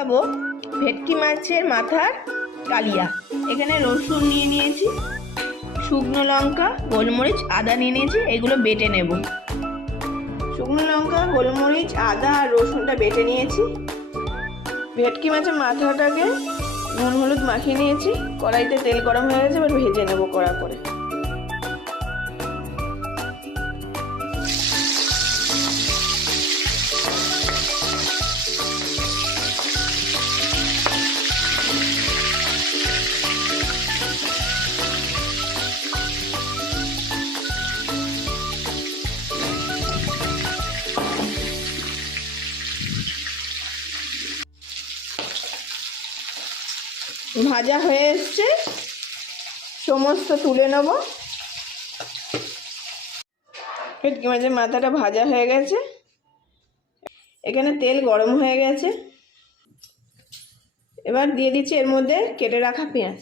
দেখাবো ভেটকি মাছের মাথার কালিয়া। এখানে রসুন নিয়ে নিয়েছি, শুকনো লঙ্কা, গোলমরিচ, আদা নিয়ে নিয়েছি। এগুলো বেটে নেব। শুকনো লঙ্কা, গোলমরিচ, আদা আর রসুনটা বেটে নিয়েছি। ভেটকি মাছের মাথাটাকে নুন হলুদ মাখিয়ে নিয়েছি। কড়াইতে তেল গরম হয়ে গেছে, এবার ভেজে নেব কড়া করে। ভাজা হয়ে এসছে, সমস্ত তুলে নেব। ভেটকি মাছের মাথাটা ভাজা হয়ে গেছে। এখানে তেল গরম হয়ে গেছে, এবার দিয়ে দিচ্ছি এর মধ্যে কেটে রাখা পেঁয়াজ।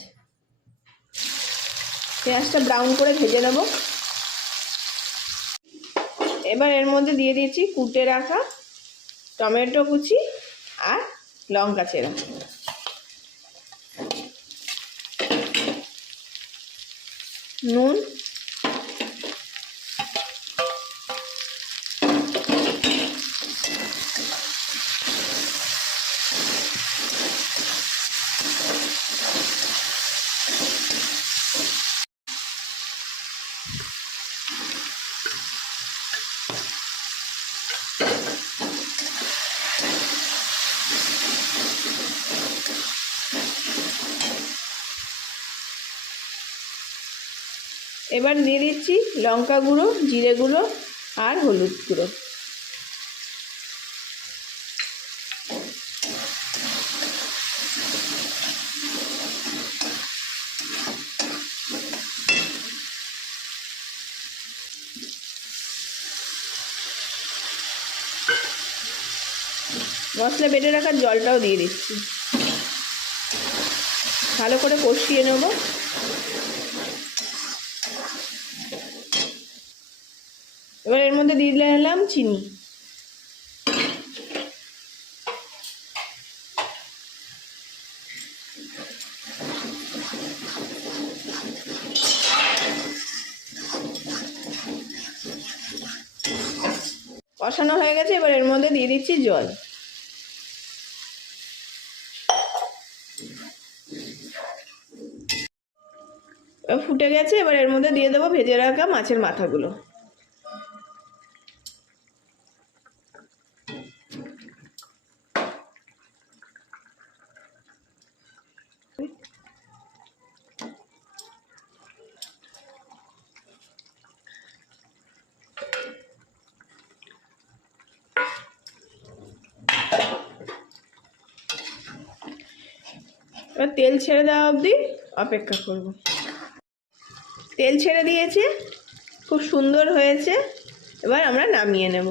পেঁয়াজটা ব্রাউন করে ভেজে নেব। এবার এর মধ্যে দিয়ে দিচ্ছি কুটে রাখা টমেটো কুচি আর লঙ্কা চেরা। নুন, এবার দিয়ে দিচ্ছি লঙ্কা গুঁড়ো, জিরে গুঁড়ো আর হলুদ গুঁড়ো। মশলা বেটে রাখার জলটাও দিয়ে দিচ্ছি। ভালো করে কষিয়ে নেব। এবার এর মধ্যে দিয়ে দিলাম চিনি। কষানো হয়ে গেছে, এবার এর মধ্যে দিয়ে দিচ্ছি জল। ফুটে গেছে, এবার এর মধ্যে দিয়ে দেবো ভেজে রাখা মাছের মাথাগুলো। এবার তেল ছেড়ে দেওয়া অবধি অপেক্ষা করব। তেল ছেড়ে দিয়েছে, খুব সুন্দর হয়েছে। এবার আমরা নামিয়ে নেব।